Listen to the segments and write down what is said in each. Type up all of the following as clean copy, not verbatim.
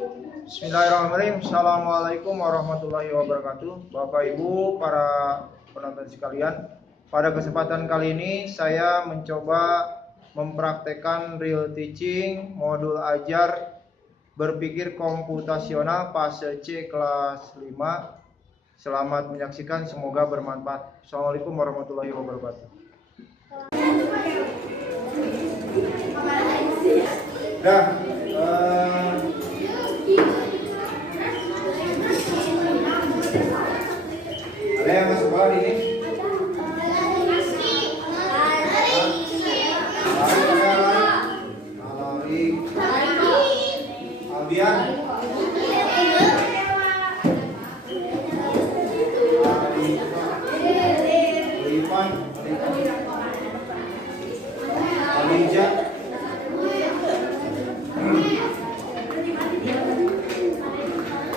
Bismillahirrahmanirrahim. Assalamualaikum warahmatullahi wabarakatuh. Bapak Ibu, para penonton sekalian, pada kesempatan kali ini saya mencoba mempraktekkan real teaching modul ajar berpikir komputasional fase C kelas 5. Selamat menyaksikan, semoga bermanfaat. Assalamualaikum warahmatullahi wabarakatuh. Ada yang masuk bawah ini? Albian? Ivan? Alija?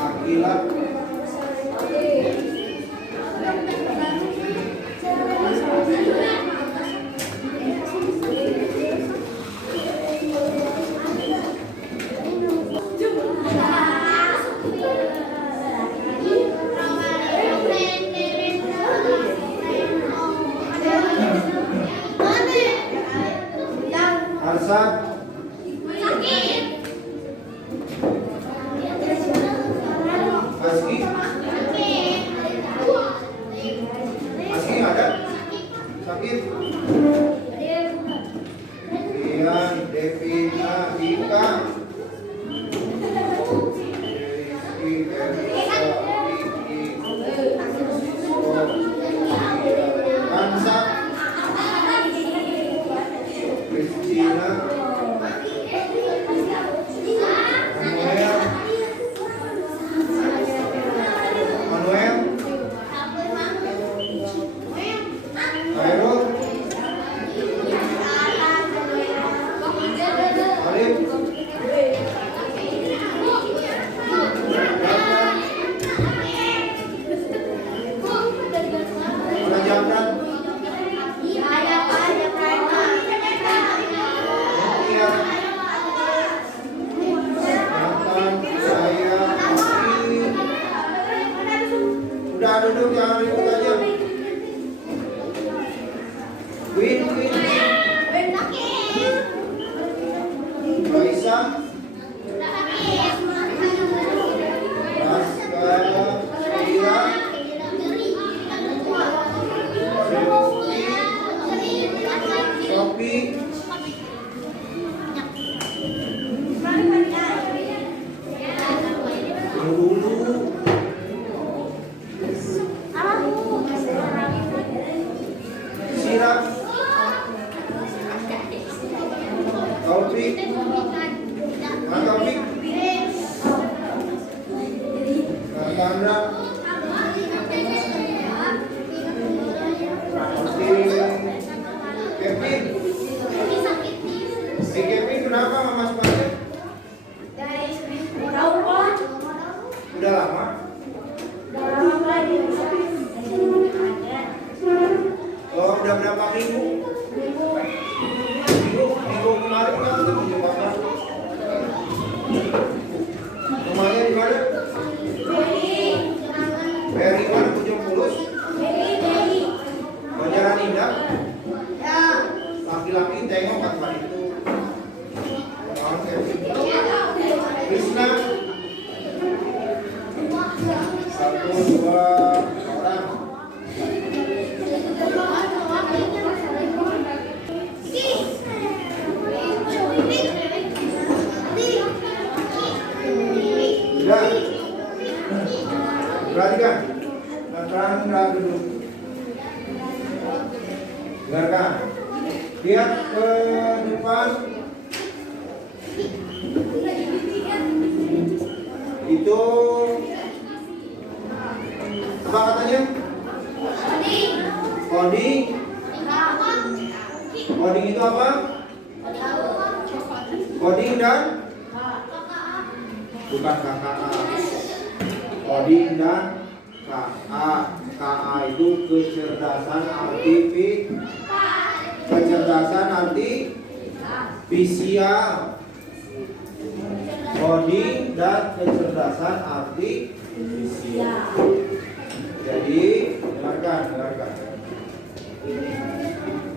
Akila? Arsan? Aski? Aski ada? Sakit? Rian, Devina, Ika, Rizky, Elisa, Vicky, Sisko, Kansa, Kristina, Manuel, Khairul, Arif, Jamran, udah duduk, jangan ribut aja. Win, Raisa, Raska, Ira, Sophie, Sirap, Taufik, Taufik, Tandra, Kevin. Kevin kenapa nggak masuk aja? Udah lama? Oh, udah berapa minggu? Minggu kemarin kan ketemu Bapak. Rumahnya di mana? Beri mana? Ujung Mulus? Banjaran Indah? Laki-laki tengok kan itu. Krishna? 1, 2 orang. Ya, perhatikan, terang duduk. Dengarkan, lihat ke depan. Itu apa katanya? Coding. Coding itu apa? Coding dan bukan KKA. Coding dan KA. KA itu kecerdasan artifisial. coding dan kecerdasan artifisial. Jadi dengarkan.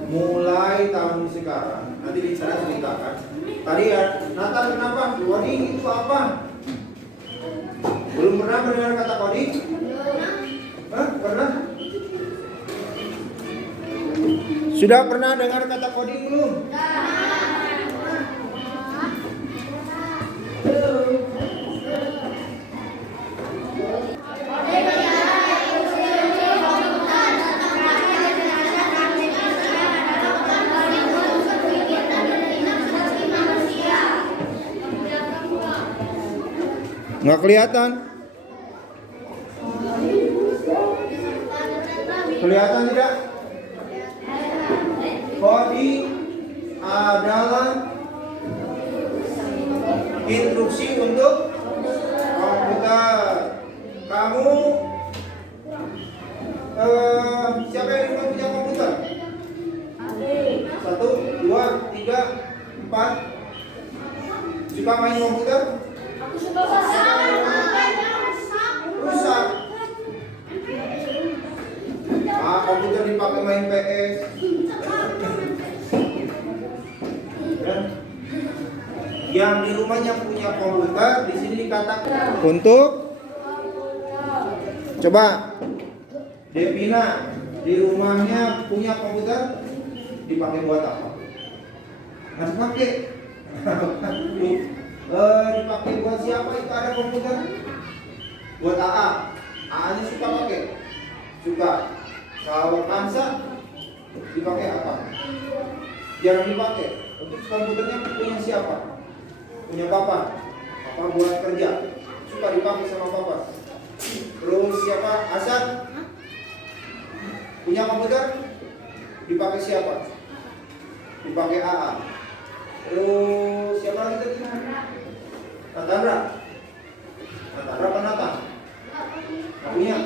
Mulai tahun sekarang, nanti saya ceritakan. Tadi ya, Nathan kenapa? Coding itu apa? Belum pernah mendengar kata coding? Pernah? Sudah pernah dengar kata coding belum? Nggak kelihatan? Kelihatan tidak? Coding adalah instruksi untuk komputer. Kamu siapa yang punya komputer? 1, 2, 3, 4. Suka main komputer? Rusak. Komputer dipakai main PS. Yang di rumahnya punya komputer, di sini dikatakan untuk coba Devina di rumahnya punya komputer, dipakai buat apa? Nggak pakai. Dipakai buat siapa itu ada komputer? Buat AA. AA-nya suka pakai? Suka. Kalau Kansa dipakai apa? Jarang dipakai. Untuk komputernya punya siapa? Punya papa. Papa buat kerja. Suka dipakai sama papa. Terus siapa? Hasan punya komputer? Dipakai siapa? Dipakai AA. Terus siapa lagi tadi? Natandra apa Nathan? Punya?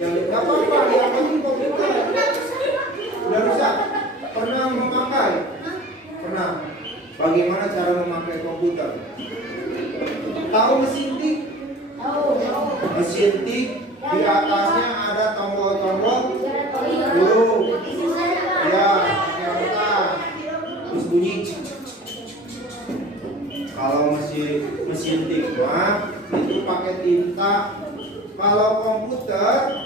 Yang nggak apa-apa, yang penting komputer sudah rusak. Pernah memakai? Pernah. Bagaimana cara memakai komputer? Tahu mesin tik? Mesin tik di atasnya ada tombol-tombol huruf. Ya, yang bukan. Terus bunyi. Kalau mesin tik itu pakai tinta. Kalau komputer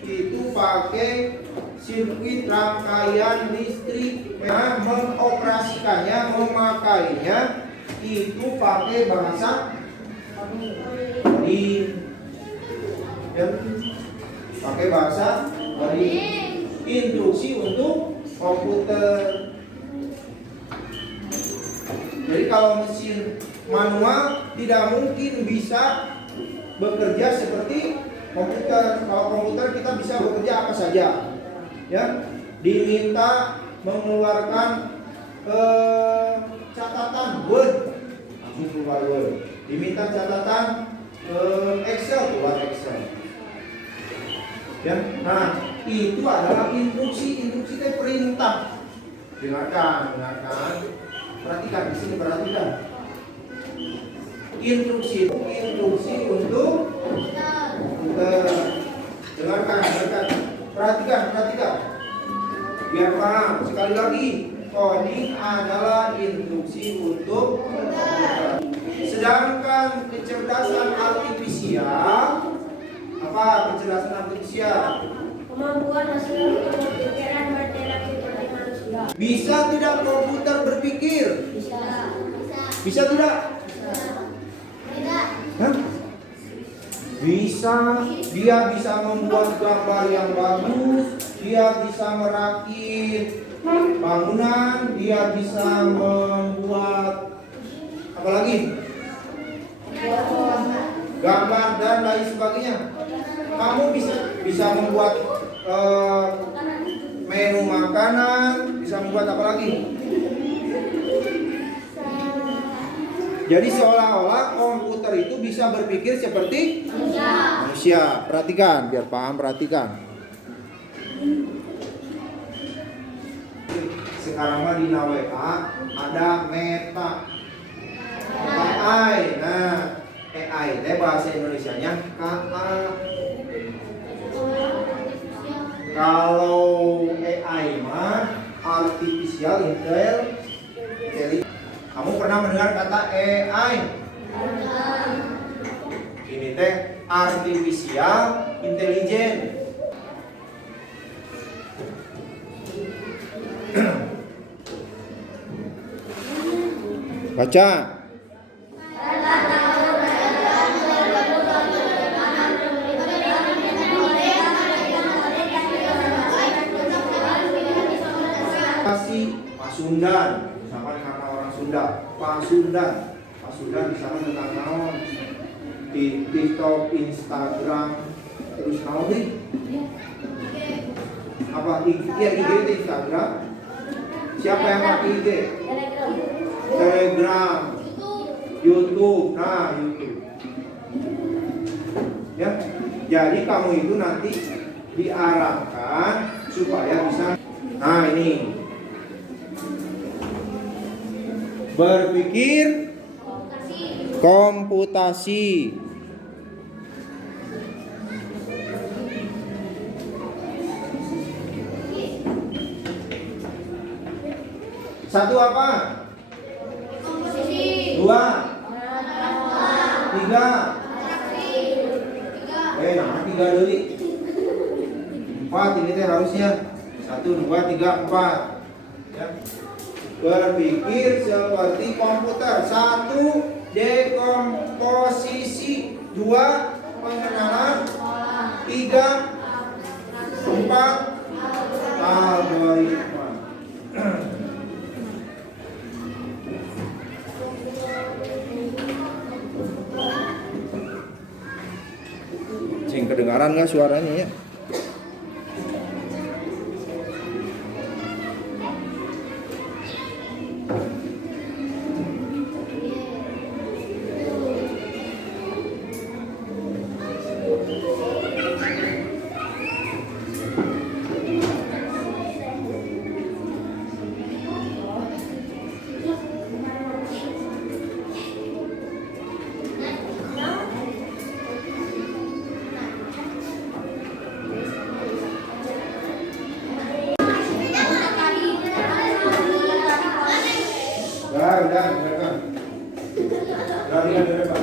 itu pakai sirkuit rangkaian listrik. Mengoperasikannya, memakainya itu pakai bahasa coding. Pakai bahasa coding. Instruksi untuk komputer. Jadi kalau mesin manual tidak mungkin bisa bekerja seperti komputer. Kalau komputer kita bisa bekerja apa saja, ya. Diminta mengeluarkan catatan Word, langsung keluar Word. Diminta catatan Excel, keluar Excel. Ya, nah itu adalah instruksi itu perintah. Dengarkan. Perhatikan di sini, perhatikan. Instruksi untuk komputer. Dengarkan. Perhatikan. Biar paham. Sekali lagi, coding adalah instruksi untuk komputer. Sedangkan kecerdasan artifisial, apa kecerdasan artifisial? Kemampuan hasil pemikiran berinteraksi seperti manusia. Bisa tidak komputer berpikir? Bisa tidak? Hah? Bisa. Dia bisa membuat gambar yang bagus. Dia bisa merakit bangunan. Dia bisa membuat apa lagi? Gambar dan lain sebagainya. Kamu bisa membuat menu makanan, bisa membuat apa lagi? Jadi seolah-olah komputer itu bisa berpikir seperti manusia. Perhatikan, biar paham, perhatikan. Sekarang mah di WA ada meta. AI. Nah, AI teh bahasa Indonesianya KA. Kalau AI mah artificial intelligence. Kamu pernah mendengar kata AI? Ini teh artificial intelligence. Baca. Kasih Pasundan, misalkan karena orang Sunda, Pasundan. Pasundan misalkan tentang naon di TikTok, Instagram, terus naon nih? Apa IG itu Instagram? Siapa yang pakai IG? Telegram, YouTube, nah YouTube. Ya, jadi kamu itu nanti diarahkan supaya bisa. Nah ini berpikir komputasi. Satu apa? Dua, tiga. Nah tiga dulu. Empat ini teh harusnya. Satu, dua, tiga, empat. Ya. Berpikir seperti komputer. Satu, dekomposisi. Dua, pengenalan. Tiga, empat, algoritma. Sing kedengaran nggak suaranya ya? Udah, Pak.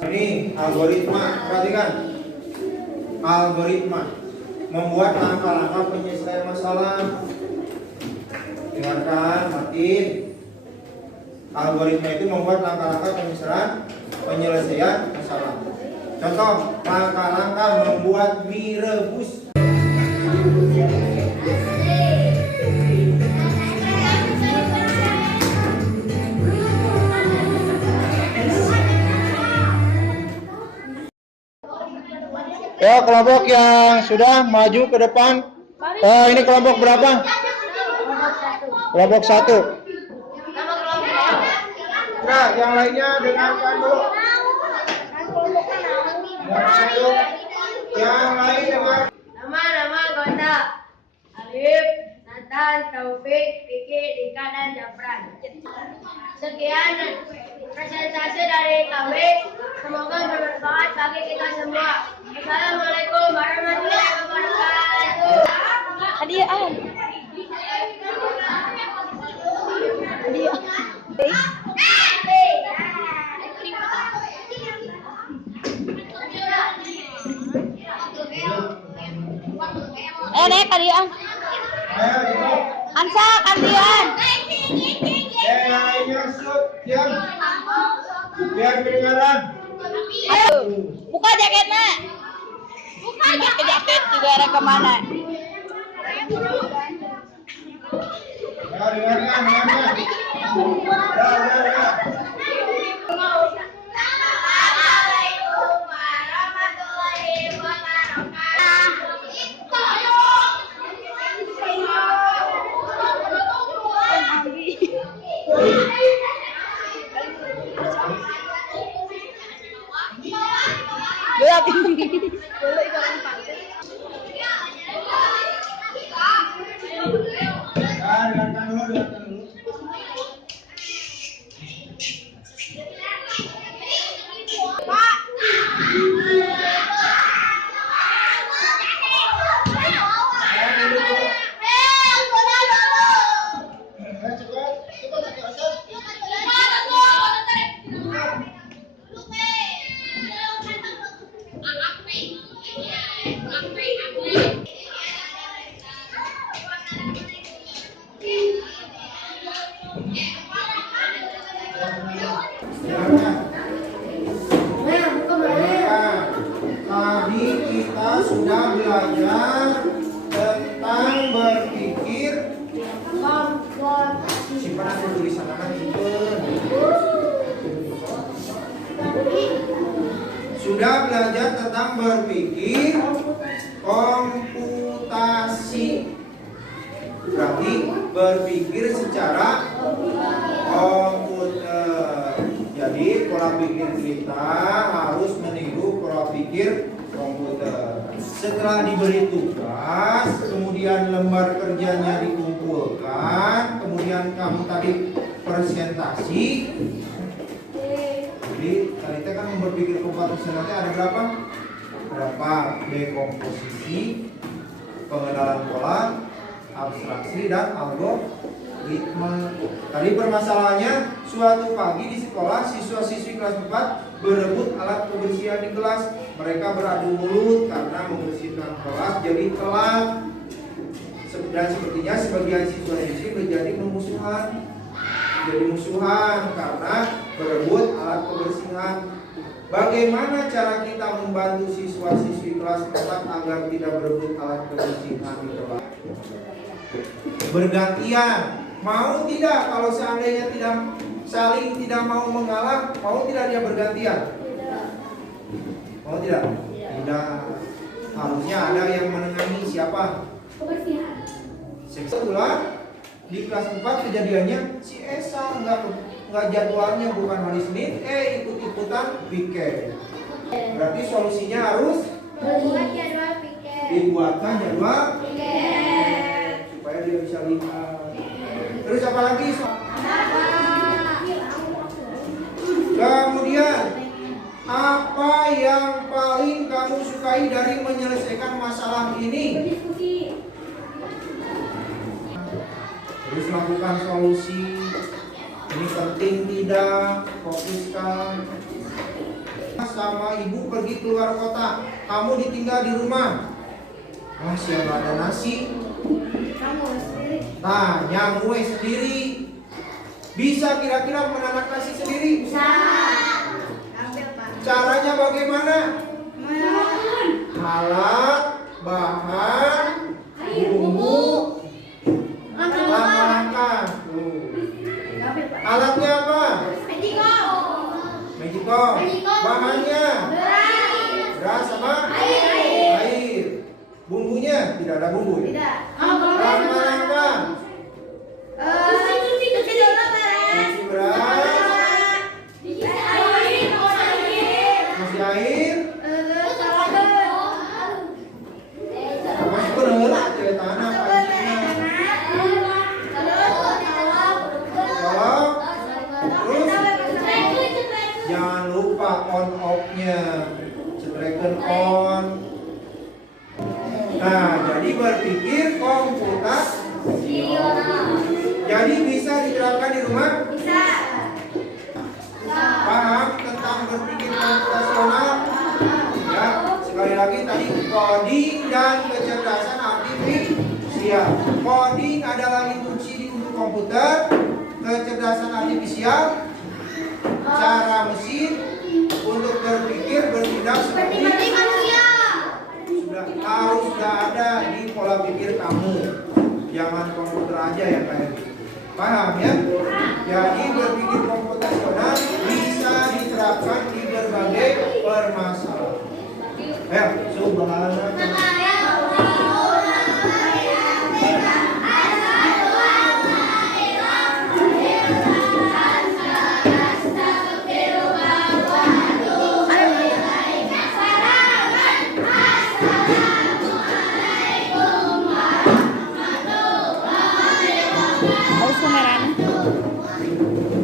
Ini algoritma, perhatikan. Algoritma membuat langkah-langkah penyelesaian masalah. Dengarkan, matiin. Algoritma itu membuat langkah-langkah penyelesaian masalah. Contoh, langkah-langkah membuat mie rebus. Ya, kelompok yang sudah maju ke depan. Ini kelompok berapa? Kelompok 1. Nah, yang lainnya dengarkan dulu. Yang lain dengar. Nama anggota Alif, Nathan, Taufik, Vicky, Dika, dan Jafran. Sekian presentasi dari kami. Semoga bermanfaat bagi kita semua. Assalamualaikum warahmatullahi wabarakatuh. Hadiah. Naik hadiah. Ansa gantian. Yang lainnya shoot, diam. Biar kedengaran. Buka jaketnya. Buka jaket juga ada kemana? Ya, dengarkan. Ya. Assalamualaikum warahmatullahi Dengarkan dulu. Tadi kita sudah belajar tentang berpikir. Simpan aja tulisan akan Sudah belajar tentang berpikir komputasi. Berarti berpikir secara komputer. Jadi pola pikir kita harus meniru pola pikir komputer. Setelah diberi tugas, kemudian lembar kerjanya dikumpulkan, kemudian kamu tadi presentasi. Jadi tadi kita kan berpikir komputer nanti ada berapa? Berapa? Dekomposisi, pengenalan pola, abstraksi, dan algoritma. Tadi permasalahannya, suatu pagi di sekolah siswa-siswi kelas 4 berebut alat kebersihan di kelas. Mereka beradu mulut karena membersihkan kelas jadi telat. Dan sepertinya sebagian siswa-siswi menjadi musuhan karena berebut alat kebersihan. Bagaimana cara kita membantu siswa-siswi kelas 4 agar tidak berebut alat kebersihan di kelas? Bergantian. Mau tidak kalau seandainya tidak mau mengalah, mau tidak dia bergantian? Mau tidak? Tidak. Harusnya ada yang menengahi. Siapa? Kebersihan. Sekolah di kelas 4 kejadiannya si Esa nggak jadwalnya bukan hari Senin, ikut-ikutan weekend. Berarti solusinya harus dibuatkan jadwal supaya dia bisa lihat. Terus apa lagi? Kemudian apa yang paling kamu sukai dari menyelesaikan masalah ini? Terus lakukan solusi. Ini penting tidak? Fokuskan. sama ibu pergi keluar kota. Kamu ditinggal di rumah. Wah, siapa ada nasi? Kamu sendiri. Nah, nyamuk sendiri. Bisa kira-kira menanak nasi sendiri? Bisa. Ambil Pak. Caranya bagaimana? Makan. Alat, bahan, bumbu, langkah-langkah. Tuh. Ambil Pak. Alatnya apa? Mediko. Magicom. Bahannya beras sama air. Bumbunya tidak ada bumbu. Ya? Tidak. Langkah-langkah. Cuci beras, kasih air, masuk ke dalam ke tanah pancinya. Colok, terus jangan lupa on off-nya. Cetreken on. Nah, jadi berpikir komputer. Jadi bisa diterapkan di rumah? Bisa. Paham tentang berpikir komputasional? Ya, sekali lagi tadi coding dan kecerdasan artifisial. Coding adalah instruksi untuk komputer, kecerdasan artifisial, cara mesin untuk berpikir bertindak seperti manusia. sudah ada di pola pikir kamu. Jangan komputer aja yang kayak gitu. Paham ya? Jadi berpikir komputasional bisa diterapkan di berbagai permasalahan. Ya, subhanallah. Harus kameranya.